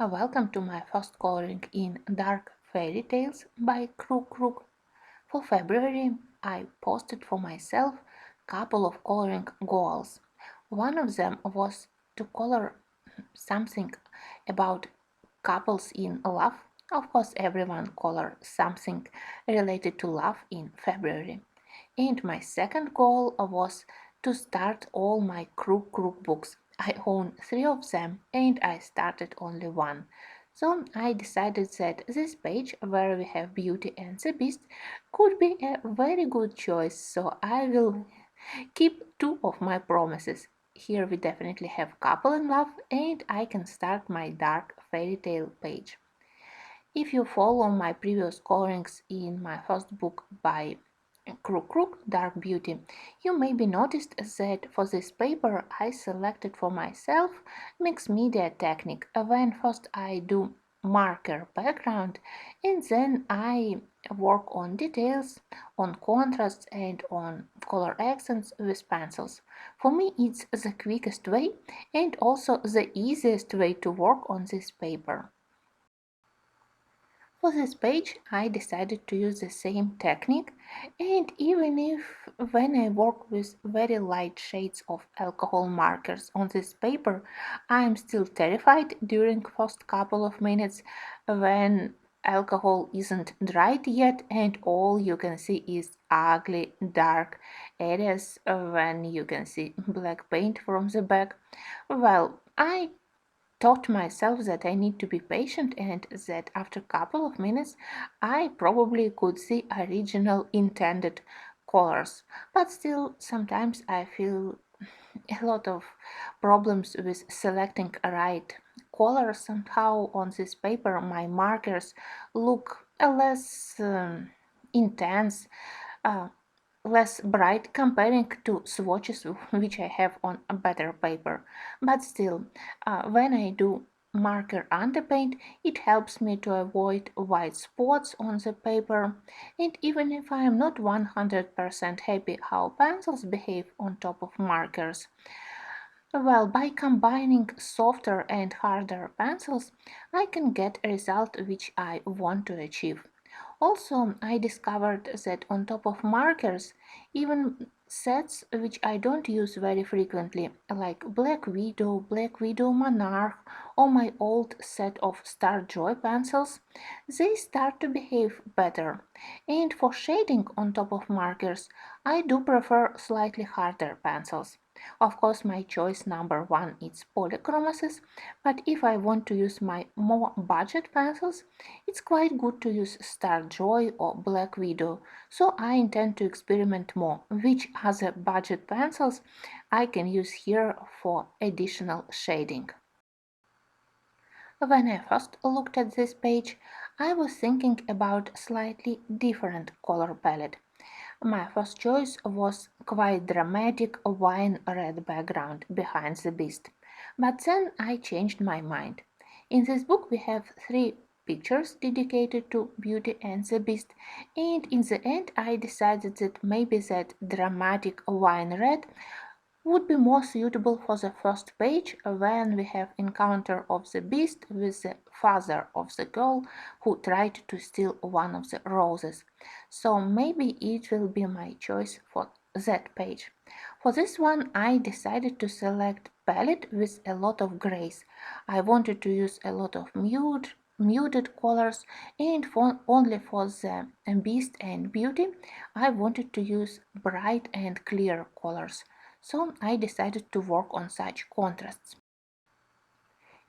Welcome to my first coloring in Dark Fairy Tales by Crook. For February, I posted for myself a couple of coloring goals. One of them was to color something about couples in love. Of course, everyone color something related to love in February. And my second goal was to start all my Crook books. I own three of them and I started only one. So I decided that this page where we have Beauty and the Beast could be a very good choice. So I will keep two of my promises. Here we definitely have couple in love and I can start my dark fairy tale page. If you follow my previous colorings in my first book by Crook, Dark Beauty, you maybe noticed that for this paper I selected for myself mixed media technique when first I do marker background and then I work on details, on contrasts and on color accents with pencils. For me it's the quickest way and also the easiest way to work on this paper. For this page, I decided to use the same technique, and even if when I work with very light shades of alcohol markers on this paper, I am still terrified during first couple of minutes when alcohol isn't dried yet and all you can see is ugly dark areas when you can see black paint from the back. Well, I taught myself that I need to be patient and that after a couple of minutes I probably could see original intended colors. But still, sometimes I feel a lot of problems with selecting a right color. Somehow on this paper my markers look less intense. Uh, Less bright comparing to swatches which I have on a better paper. But still, when I do marker underpaint, it helps me to avoid white spots on the paper. And even if I am not 100% happy how pencils behave on top of markers, well, by combining softer and harder pencils, I can get a result which I want to achieve. Also, I discovered that on top of markers, even sets which I don't use very frequently, like Black Widow Monarch, or my old set of Star Joy pencils, they start to behave better. And for shading on top of markers, I do prefer slightly harder pencils. Of course, my choice number one is polychromasis, but if I want to use my more budget pencils, it's quite good to use Star Joy or Black Widow, so I intend to experiment more which other budget pencils I can use here for additional shading. When I first looked at this page, I was thinking about a slightly different color palette. My first choice was quite dramatic wine red background behind the beast, but then I changed my mind. In this book we have three pictures dedicated to Beauty and the Beast, and in the end I decided that maybe that dramatic wine red would be more suitable for the first page when we have encounter of the beast with the father of the girl who tried to steal one of the roses. So maybe it will be my choice for that page. For this one I decided to select palette with a lot of grays. I wanted to use a lot of muted colors and only for the beast and beauty I wanted to use bright and clear colors, so I decided to work on such contrasts.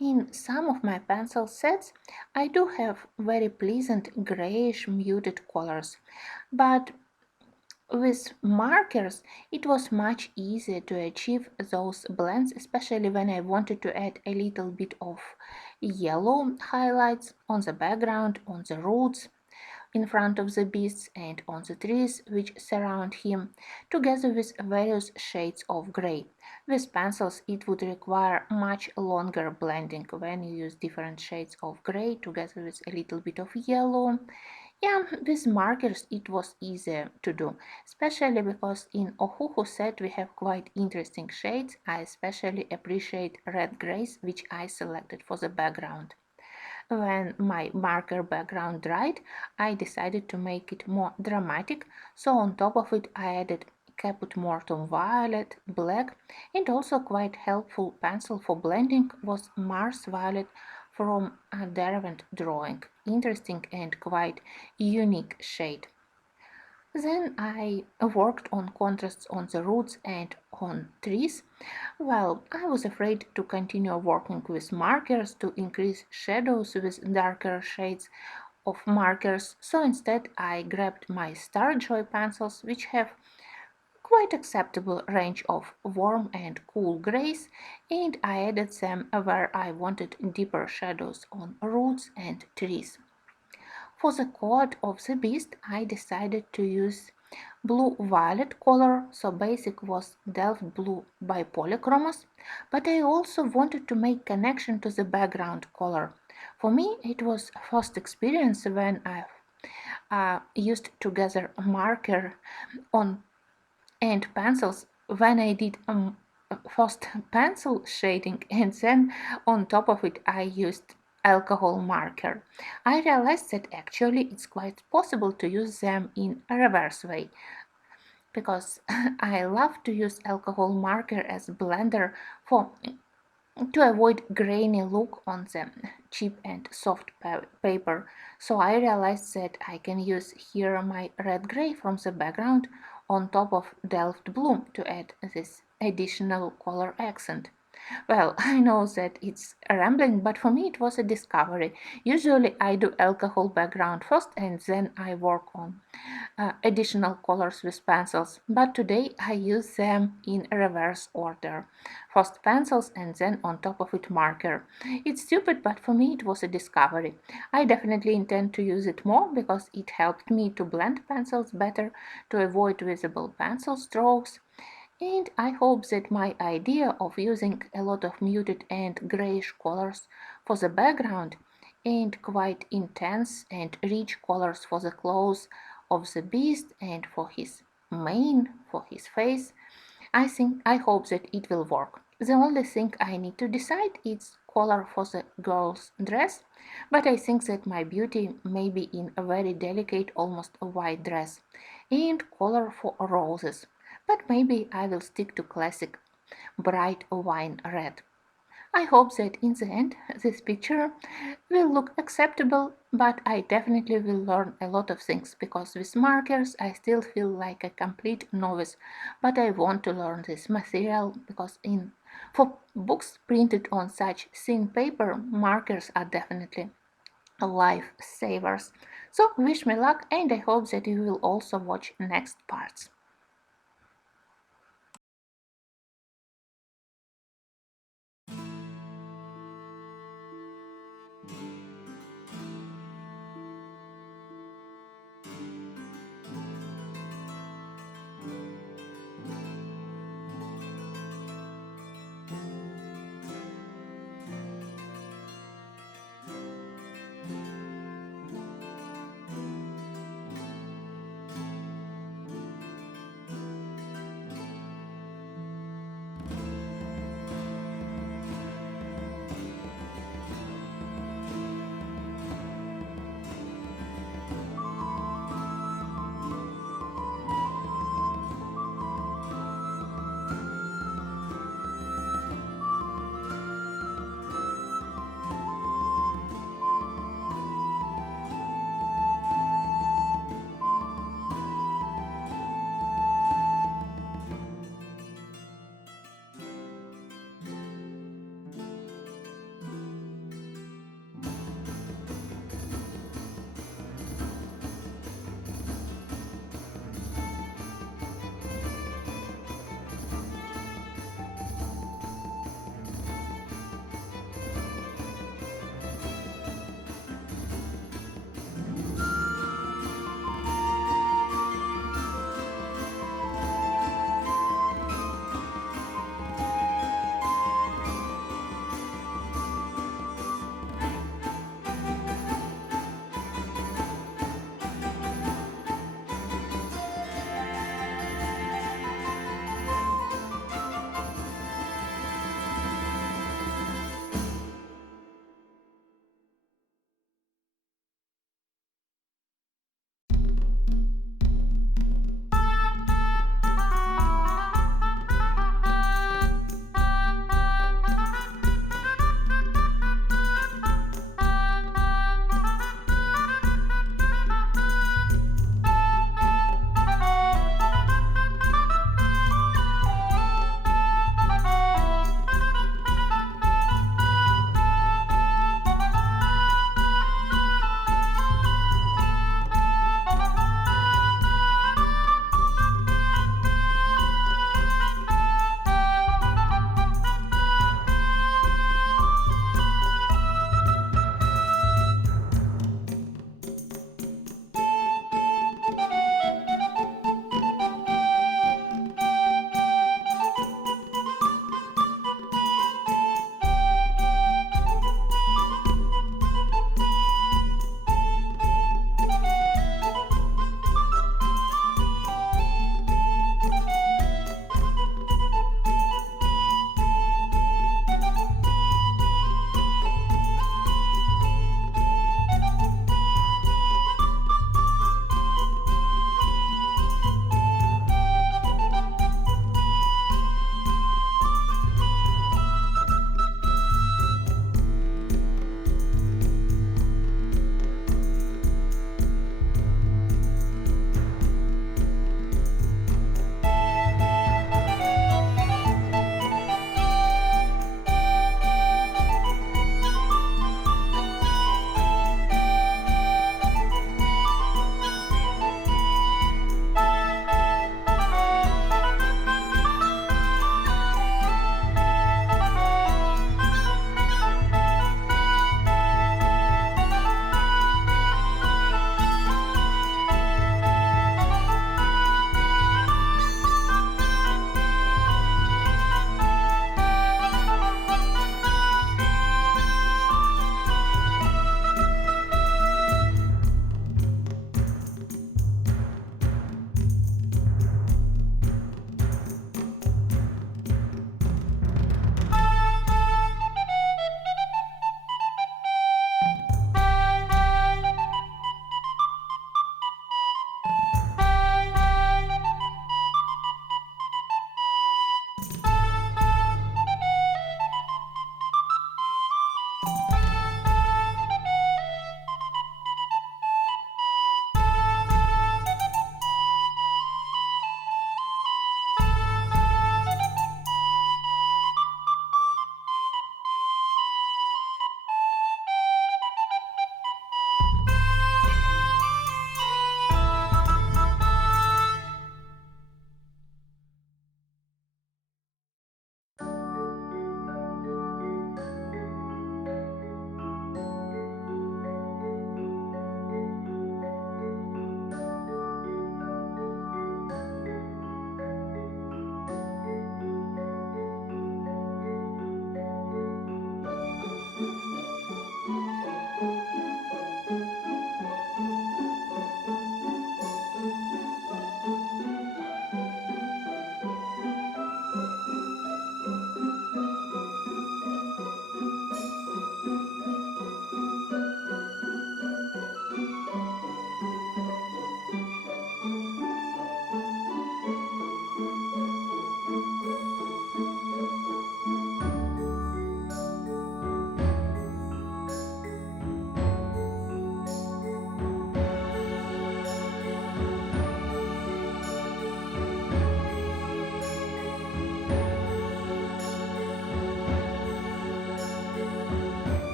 In some of my pencil sets, I do have very pleasant grayish muted colors, but with markers, it was much easier to achieve those blends, especially when I wanted to add a little bit of yellow highlights on the background, on the roots, in front of the beasts and on the trees which surround him, together with various shades of gray. With pencils it would require much longer blending when you use different shades of gray together with a little bit of yellow. Yeah, with markers it was easier to do, especially because in Ohuhu set we have quite interesting shades. I especially appreciate red grays which I selected for the background. When my marker background dried, I decided to make it more dramatic, so on top of it I added Caput Mortuum Violet, black, and also quite helpful pencil for blending was Mars Violet from a Derwent drawing. Interesting and quite unique shade. Then I worked on contrasts on the roots and on trees. Well, I was afraid to continue working with markers to increase shadows with darker shades of markers, so instead I grabbed my Starjoy pencils, which have quite acceptable range of warm and cool grays, and I added them where I wanted deeper shadows on roots and trees. For the coat of the beast, I decided to use blue-violet color, so basic was Delft Blue by Polychromos, but I also wanted to make connection to the background color. For me, it was first experience when I used to gather a marker on and pencils when I did first pencil shading and then on top of it I used alcohol marker. I realized that actually it's quite possible to use them in a reverse way because I love to use alcohol marker as blender for to avoid grainy look on the cheap and soft paper. So I realized that I can use here my red gray from the background on top of Delft Blue to add this additional color accent. Well, I know that it's rambling, but for me it was a discovery. Usually I do alcohol background first and then I work on additional colors with pencils, but today I use them in reverse order. First pencils and then on top of it marker. It's stupid, but for me it was a discovery. I definitely intend to use it more because it helped me to blend pencils better, to avoid visible pencil strokes, and I hope that my idea of using a lot of muted and grayish colors for the background and quite intense and rich colors for the clothes of the beast and for his mane, for his face, I hope that it will work. The only thing I need to decide is color for the girl's dress, but I think that my beauty may be in a very delicate, almost a white dress, and color for roses. But maybe I will stick to classic bright wine red. I hope that in the end this picture will look acceptable, but I definitely will learn a lot of things because with markers I still feel like a complete novice, but I want to learn this material because in for books printed on such thin paper, markers are definitely lifesavers. So wish me luck and I hope that you will also watch next parts.